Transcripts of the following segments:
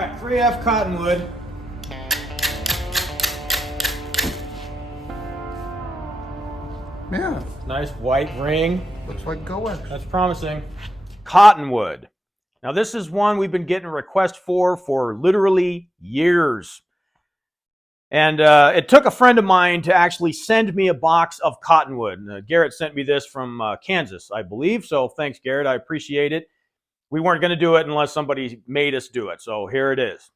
right, 3F Cottonwood. Yeah, Nice white ring. looks like GoX. That's promising. Cottonwood. Now, this is one we've been getting requests for literally years. And it took a friend of mine to actually send me a box of Cottonwood. Garrett sent me this from Kansas, I believe. So thanks, Garrett. I appreciate it. We weren't going to do it unless somebody made us do it. So here it is.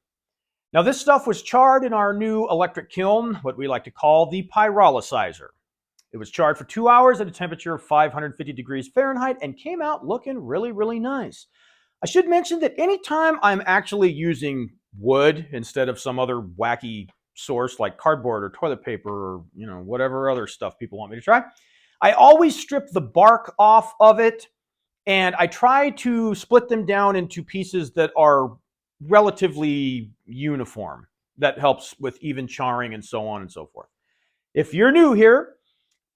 Now, this stuff was charred in our new electric kiln, what we like to call the pyrolyzer. It was charred for 2 hours at a temperature of 550 degrees Fahrenheit and came out looking really, really nice. I should mention that anytime I'm actually using wood instead of some other wacky source like cardboard or toilet paper or whatever other stuff people want me to try, I always strip the bark off of it and I try to split them down into pieces that are relatively uniform. That helps with even charring and so on and so forth. If you're new here,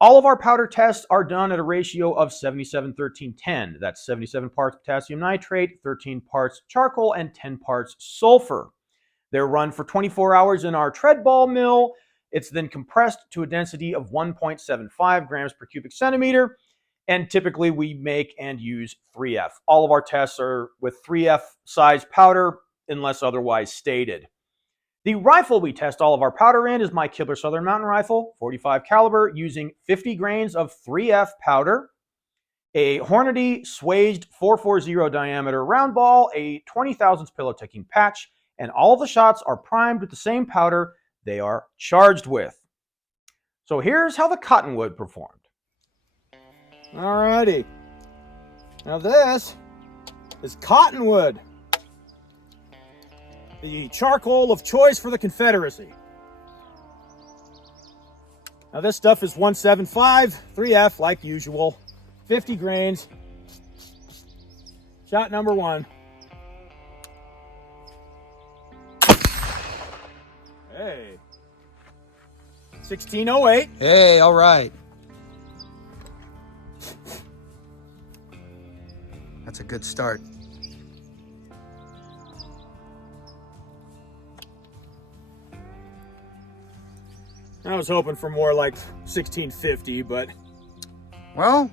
all of our powder tests are done at a ratio of 77-13-10. That's 77 parts potassium nitrate, 13 parts charcoal, and 10 parts sulfur. They're run for 24 hours in our tread ball mill. It's then compressed to a density of 1.75 grams per cubic centimeter. And typically we make and use 3F. All of our tests are with 3F size powder unless otherwise stated. The rifle we test all of our powder in is my Kibler Southern Mountain Rifle, 45 caliber, using 50 grains of 3F powder, a Hornady swaged 440 diameter round ball, a 20 thousandths pillow ticking patch, and all of the shots are primed with the same powder they are charged with. So here's how the Cottonwood performed. Alrighty. Now this is Cottonwood, the charcoal of choice for the Confederacy. Now this stuff is 175, 3F like usual, 50 grains. Shot number one. Hey. 1608. Hey, all right. That's a good start. I was hoping for more like 1650, but... Well,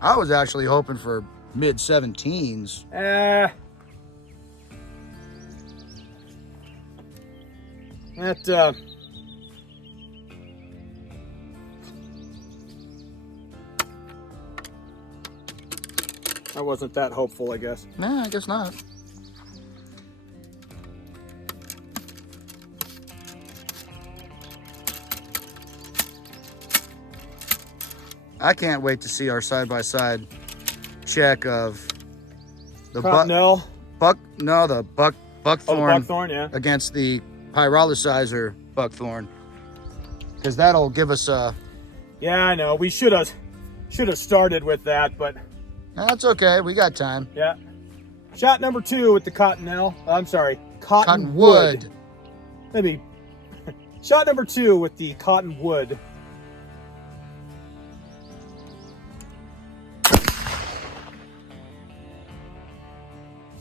I was actually hoping for mid-17s. I wasn't that hopeful, I guess. Nah, I guess not. I can't wait to see our side-by-side check of the Cottonelle. the buckthorn, Buckthorn, yeah. against the pyrolyzer buckthorn, because that'll give us a... Yeah, I know. We should have started with that, but That's okay. We got time. yeah. Shot number two with the Cottonelle. I'm sorry, Cottonwood. Maybe. Shot number two with the Cottonwood.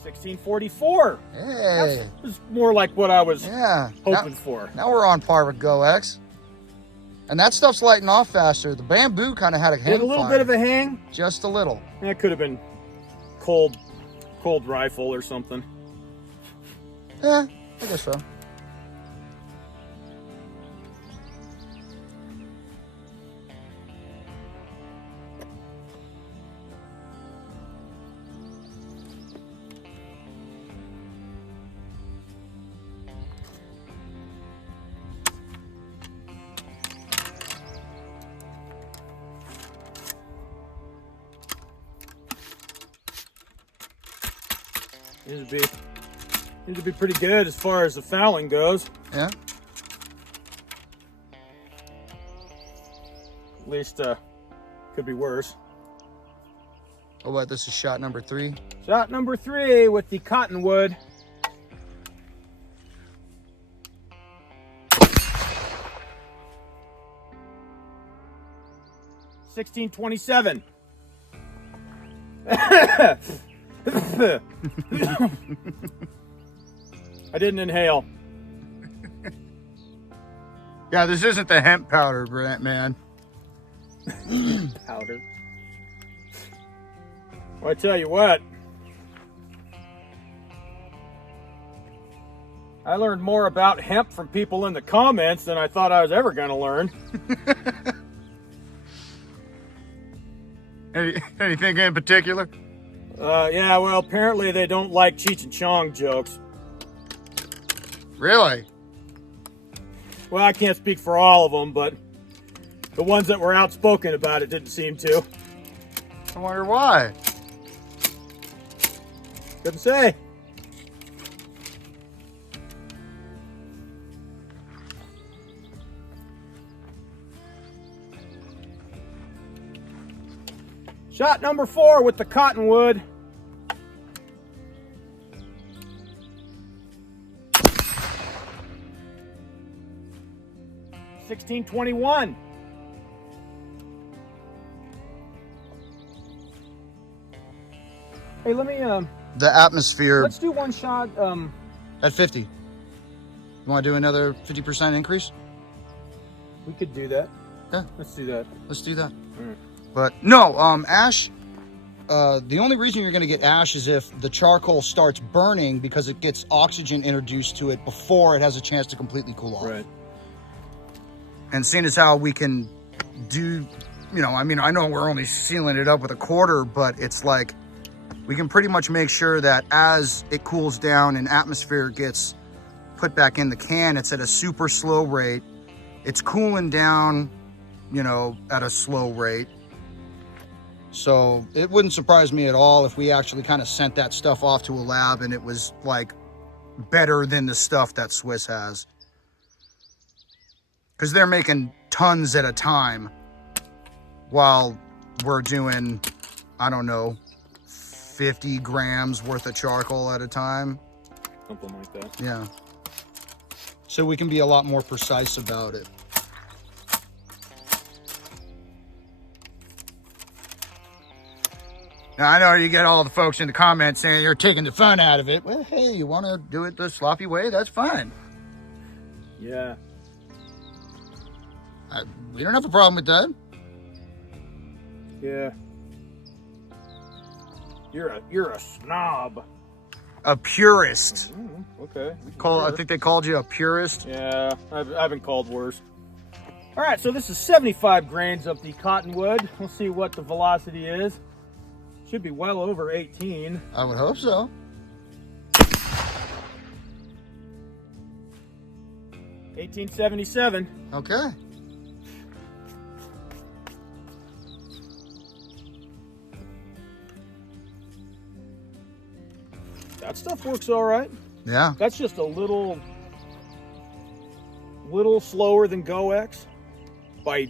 $16.44. Hey. That was more like what I was Yeah. hoping for. Now we're on par with GoX. And that stuff's lighting off faster. The bamboo kind of had a hang Did a little fire. bit of a hang. Just a little. That could have been cold rifle or something. Yeah, I guess so. Seems to be pretty good as far as the fouling goes. Yeah. At least could be worse. Oh, what? This is shot number 3. Shot number 3 with the Cottonwood. $16.27. I didn't inhale. Yeah, this isn't the hemp powder, Brent, man. Powder. Well, I tell you what. I learned more about hemp from people in the comments than I thought I was ever going to learn. Anything in particular? Yeah, well, apparently they don't like Cheech and Chong jokes. Really? Well, I can't speak for all of them, but the ones that were outspoken about it didn't seem to. I wonder why. Couldn't say. Shot number 4 with the Cottonwood. $16.21. Hey, let me The atmosphere let's do one shot at 50. You want to do another 50% increase? we could do that. Yeah, Let's do that. let's do that. All right. But no, ash. The only reason you're going to get ash is if the charcoal starts burning because it gets oxygen introduced to it before it has a chance to completely cool off. Right. And seeing as how we can do, you know, I mean, I know we're only sealing it up with a quarter, but it's like we can pretty much make sure that as it cools down and atmosphere gets put back in the can, it's at a super slow rate. It's cooling down, you know, at a slow rate. So it wouldn't surprise me at all if we actually kind of sent that stuff off to a lab and it was like better than the stuff that Swiss has. Because they're making tons at a time while we're doing, I don't know, 50 grams worth of charcoal at a time. Something like that. Yeah. So we can be a lot more precise about it. Now, I know you get all the folks in the comments saying you're taking the fun out of it. Well, hey, you want to do it the sloppy way? That's fine. Yeah. We don't have a problem with that. Yeah. You're a snob. A purist. Okay. I think they called you a purist. Yeah, I've been called worse. All right, so this is 75 grains of the Cottonwood. We'll see what the velocity is. Should be well over 18. I would hope so. $18.77. Okay. That stuff works all right. Yeah. That's just a little slower than GoX by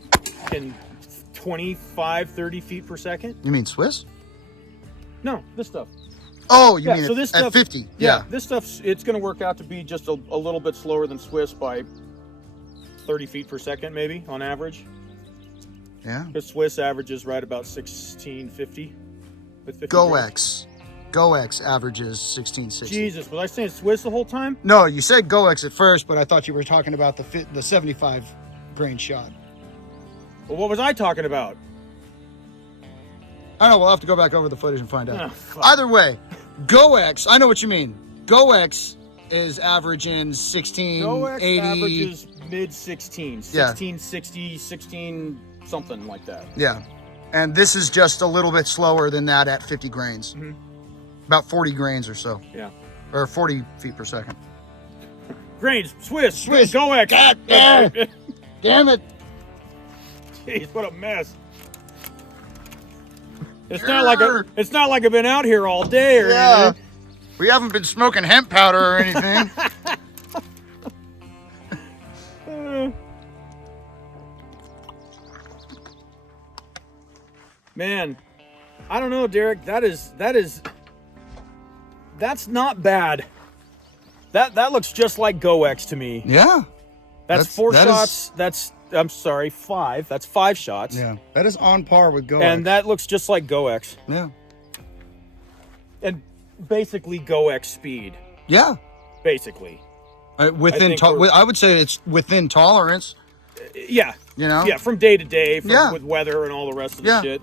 25, 30 feet per second. You mean Swiss? No, this stuff. Oh, you mean so this at stuff, 50. Yeah, this stuff's, it's going to work out to be just a little bit slower than Swiss by 30 feet per second, maybe, on average. Yeah. Because Swiss averages right about 1650 with 50 GoX. GoX averages 1660. Jesus, was I saying Swiss the whole time? No, you said GoX at first, but I thought you were talking about the 75 grain shot. Well, what was I talking about? I don't know, we'll have to go back over the footage and find out. Oh, fuck. Either way, GoX, I know what you mean. GoX is averaging 1680. GoX averages mid-16, Yeah. 1660, 16 something like that. Yeah. And this is just a little bit slower than that at 50 grains. Mm-hmm. About 40 grains or so. Yeah. Or 40 feet per second. Grains, Swiss, GoX. God damn it. Damn it. Jeez, what a mess. It's not like I've been out here all day or anything. We haven't been smoking hemp powder or anything. Man, I don't know, Derek. That's not bad. That looks just like GoX to me. Yeah. That's four shots. I'm sorry, 5. That's 5 shots. Yeah. That is on par with GoX. And that looks just like GoX. Yeah. And basically GoX speed. Yeah. Basically. Within, I would say it's within tolerance. Yeah. You know? Yeah, from day to day, Yeah. with weather and all the rest of the shit.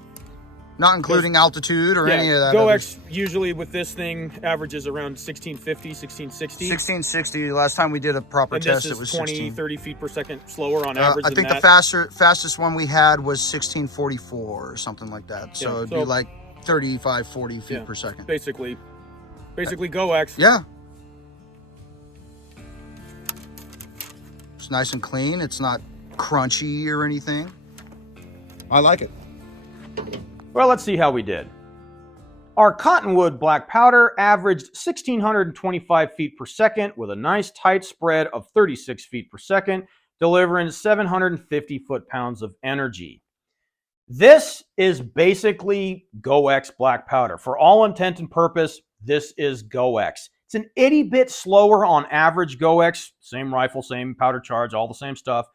Not including altitude or any of that. GoX usually with this thing averages around 1650, 1660. 1660. Last time we did a proper test, it was 20, 30 feet per second slower on average. I think the fastest one we had was 1644 or something like that. So it'd be like 35, 40 feet per second. Basically GoX. Yeah. It's nice and clean. It's not crunchy or anything. I like it. Well, let's see how we did. Our Cottonwood black powder averaged 1,625 feet per second with a nice tight spread of 36 feet per second, delivering 750 foot-pounds of energy. This is basically GoX black powder. For all intent and purpose, this is GoX. It's an itty bit slower on average. GoX, same rifle, same powder charge, all the same stuff.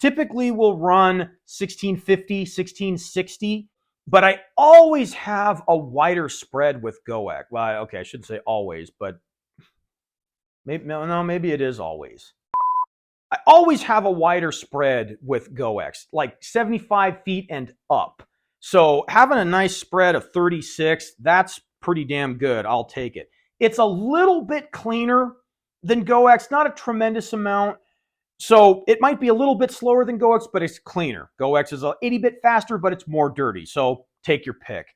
Typically will run 1650, 1660. But I always have a wider spread with GoX. Well, okay, I shouldn't say always, but maybe it is always. I always have a wider spread with GoX, like 75 feet and up. So having a nice spread of 36, that's pretty damn good. I'll take it. It's a little bit cleaner than GoX, not a tremendous amount. So it might be a little bit slower than GoX, but it's cleaner. GoX is a itty bit faster, but it's more dirty. So take your pick.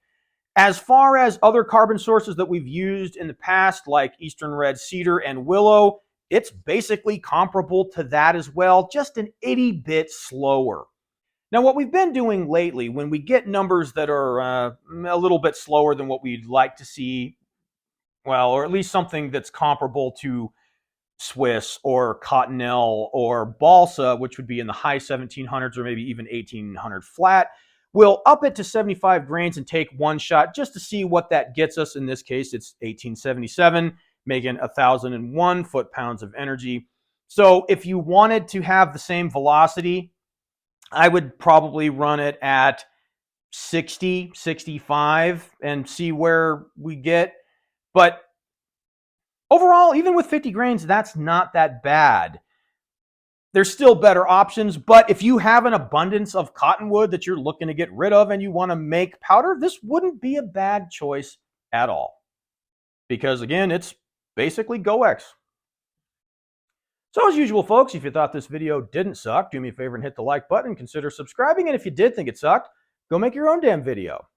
As far as other carbon sources that we've used in the past, like Eastern Red Cedar and Willow, it's basically comparable to that as well, just an itty bit slower. Now, what we've been doing lately, when we get numbers that are a little bit slower than what we'd like to see, well, or at least something that's comparable to Swiss or Cottonelle or Balsa, which would be in the high 1700s or maybe even 1800 flat, we'll up it to 75 grains and take one shot just to see what that gets us. In this case, it's 1877, making 1,001 foot-pounds of energy. So if you wanted to have the same velocity, I would probably run it at 60, 65 and see where we get. But overall, even with 50 grains, that's not that bad. There's still better options, but if you have an abundance of cottonwood that you're looking to get rid of and you want to make powder, this wouldn't be a bad choice at all. Because again, it's basically GoX. So as usual, folks, if you thought this video didn't suck, do me a favor and hit the like button, consider subscribing, and if you did think it sucked, go make your own damn video.